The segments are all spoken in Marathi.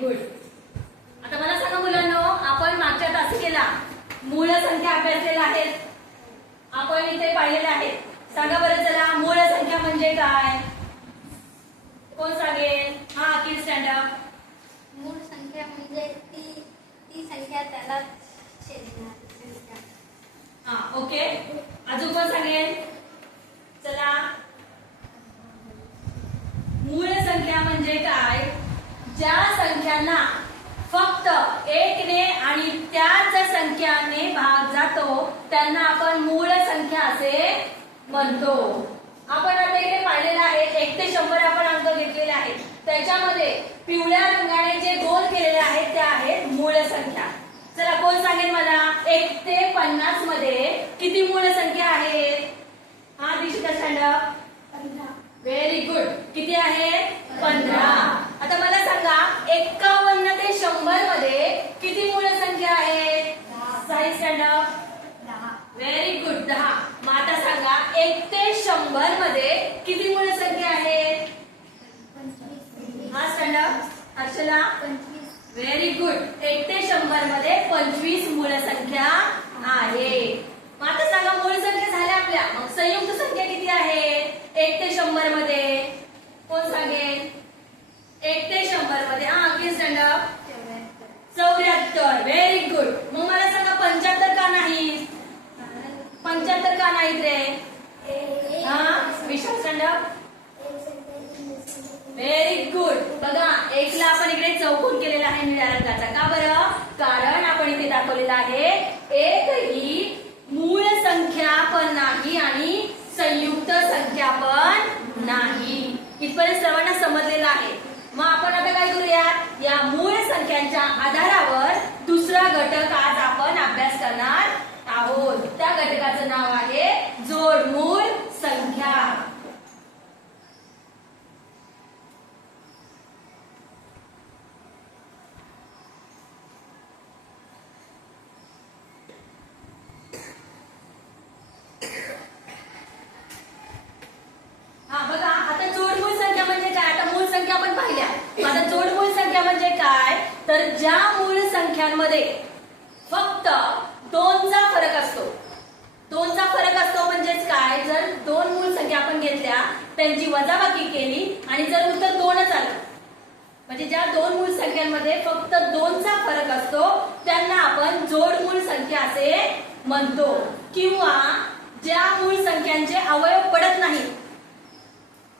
गुड. आता मला सांगा मुलांनो, आपण मागच्या तासिकेला मूळ संख्या अभ्यासलेल्या आहेत. आपण इथे पाहिलेल्या आहेत. सांगा बरं चला, मूळ संख्या म्हणजे काय? कोण सांगेल? हा, अखिल स्टँड अप. मूळ संख्या म्हणजे ती संख्या त्याला छेदणारी संख्या. हा, ओके. अजून कोण सांगेल? चला, मूळ संख्या म्हणजे काय? ज्या संख्यांना फक्त एकने आणि त्याच संख्याने भाग जातो त्यांना आपण मूळ संख्या असे म्हणतो. आपण आता इथे पाहिलेलं आहे 1 ते 100 आपण अंक घेतलेले आहेत. त्याच्यामध्ये पिवळ्या रंगाने जे गोल केलेले आहेत त्या आहेत मूळ संख्या. चला, कोण सांगेल मला 1 ते 50 मध्ये किती मूळ संख्या आहेत? हा, Dishika stand up. 15. Very good. किती आहे? 15. आता मला सांगा 51 ते 100 मध्ये किती मूळ संख्या आहेत? 6 स्टँड अप. 10. Very good, 10. मग आता सांगा 1 ते 100 मध्ये किती मूळ संख्या आहेत? 25. हा, stand up. Harshala. 25. Very good. 1 ते 100 मध्ये 25 मूळ संख्या आहे. मग आता सांगा मूळ संख्या झाल्या आपल्या, मग संयुक्त संख्या किती आहे 1 ते 100 मध्ये? कोण सांगेल? 1 ते 100 मध्ये हा, again stand up. 74. Very good. मग मला सांगा 75 का नाही? 75 का नाहीत रे? हा, विशाल स्टँड अप. Very good. बघा, 1 ला आपण इकडे चौकोन केलेला आहे निळ्या रंगाचा. का बरं? कारण आपण इथे दाखवलेलं आहे 1 ही मूळ संख्या पण नाही आणि संयुक्त संख्या पण नाही. इथपर्यंत सर्वांना समजलेलं आहे. मग आपण आता काय करूयात? या मूळ संख्यांच्या आधारावर दुसरा घटक आज आपण अभ्यास करणार आहोत. त्या घटकाचं नाव आहे जोडमूळ संख्या. हा, बघा, आता जोडमूळ संख्या म्हणजे काय? आता मूळ संख्या आपण पाहिल्या. आता जोडमूळ संख्या म्हणजे काय? तर ज्या मूळ संख्यांमध्ये फक्त 2चा फरक असतो. 2चा फरक असतो म्हणजेच काय? जर 2 मूळ संख्या आपण घेतल्या, त्यांची वजाबाकी केली आणि जर उत्तर 2च आलं, म्हणजे ज्या 2 मूळ संख्यांमध्ये फक्त 2चा फरक असतो त्यांना आपण जोडमूळ संख्या असे म्हणतो. किंवा ज्या मूळ संख्यांचे अवयव पडत नाही,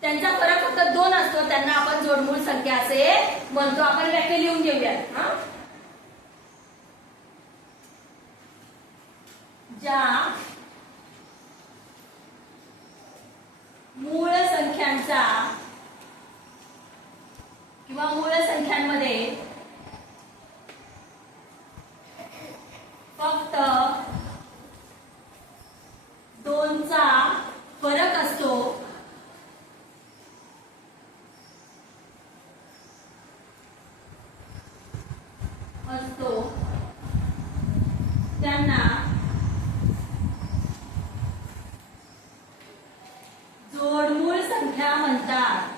त्यांचा फरक फक्त 2 असतो, त्यांना आपण जोडमूळ संख्या असे म्हणतो. आपण व्याख्या लिहून घेऊयात. हा, ज्या मूळ संख्यांचा किंवा मूळ संख्यांमध्ये फक्त 2चा फरक असतो त्यांना जोडमूळ संख्या म्हणतात.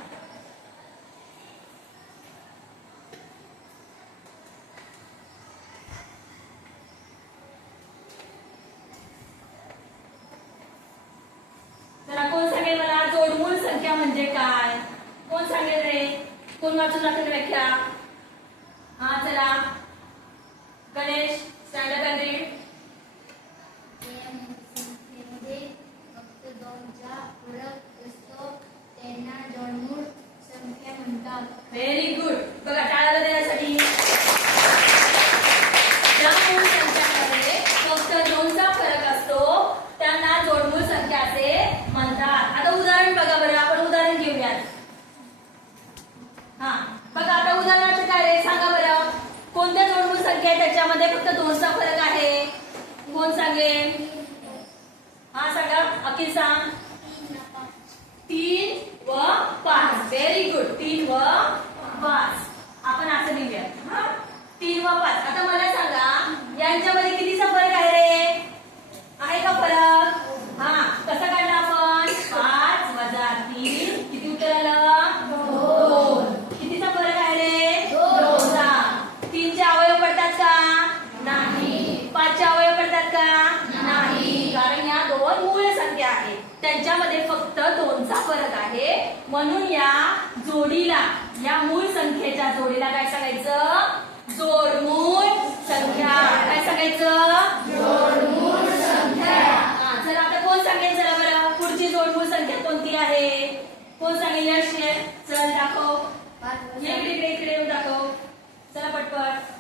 जरा कोण सांगेल मला जोडमूळ संख्या म्हणजे काय? कोण सांगेल रे? कोण वाचून दाखवेल व्याख्या? हा, चला, Ganesh stand up and read. संख्येमध्ये फक्त 2चा फरक असतो त्यांना जोडमूळ संख्या म्हणतात. Very good. बघा, टाळ्या देण्यासाठी. ज्या मूळ संख्यांमध्ये फक्त 2चा फरक असतो त्यांना जोडमूळ संख्या असे म्हणतात. आता उदाहरण बघा बरं, आपण उदाहरण घेऊयात. हा, बघा, आता उदाहरणार्थ काय रे? सांगा बरं, कोणत्या जोडमूळ संख्या आहे त्याच्यामध्ये फक्त 2चा फरक आहे? कोण सांगेल? हा, सांगा. अखिल सांग. 3 व 5. Very good. 3 व 5. आपण असं लिहूयात. हा, 3 व 5. आता मला सांगा यांच्यामध्ये कितीचा फरक आहे रे? आहे का फरक? हा, कसा काढला आपण? 5 वजा 3 किती उत्तर आलं? 2. कितीचा फरक आहे रे? 2चा. त्यांच्यामध्ये फक्त 2चा फरक आहे. म्हणून या जोडीला, या मूळ संख्येच्या जोडीला काय सांगायचं? जोडमूळ संख्या. काय सांगायचं? जोडमूळ संख्या. चला आता कोण सांगेल? चला बरं, पुढची जोडमूळ संख्या कोणती आहे? कोण सांगेल? यश, चल दाखव. इकडे येऊन दाखव. चला पटपट.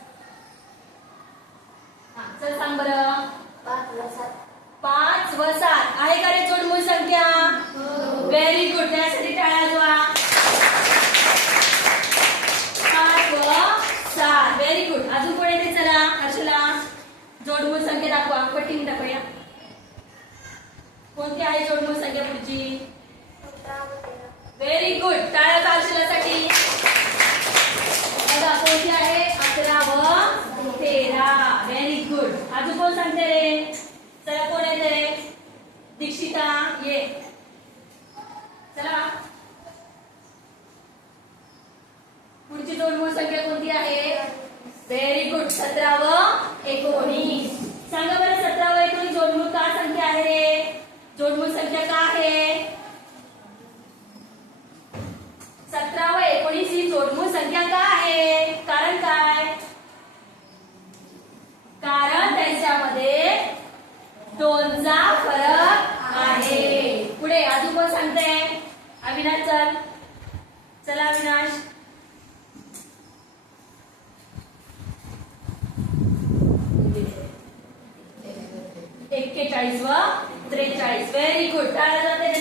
चल सांग बरं. 5 व 7 आहे का रे जोडमूळ संख्या? Very good. त्यासाठी टाळ्या वाजवा. 5 व 7 व्हेरी गुड. अजून कोण येते? चला हर्षला जोडमूळ संख्या दाखवा. पट्टीने दाखवूया. कोणती आहे जोडमूळ संख्या पुढची? Very good. टाळ्या हर्षलासाठी. बघा कोणती आहे? 11 व 13 व्हेरी गुड. अजून कोण सांगते रे? चला कोण येते? दीक्षिता ये. चला पुढची जोडमूळ संख्या कोणती आहे? Very good. 17 व 19. सांगा बरं 17 व 19 जोडमूळ का संख्या आहे रे? जोडमूळ संख्या का आहे? 17 व 19 ही जोडमूळ संख्या का आहे? कारण काय? कारण त्यांच्यामध्ये 2चा फरक आहे. पुढे अजून कोण सांगते? अविनाश चल. चला अविनाश. 41 व 43 व्हेरी गुड. टाळ्या जाते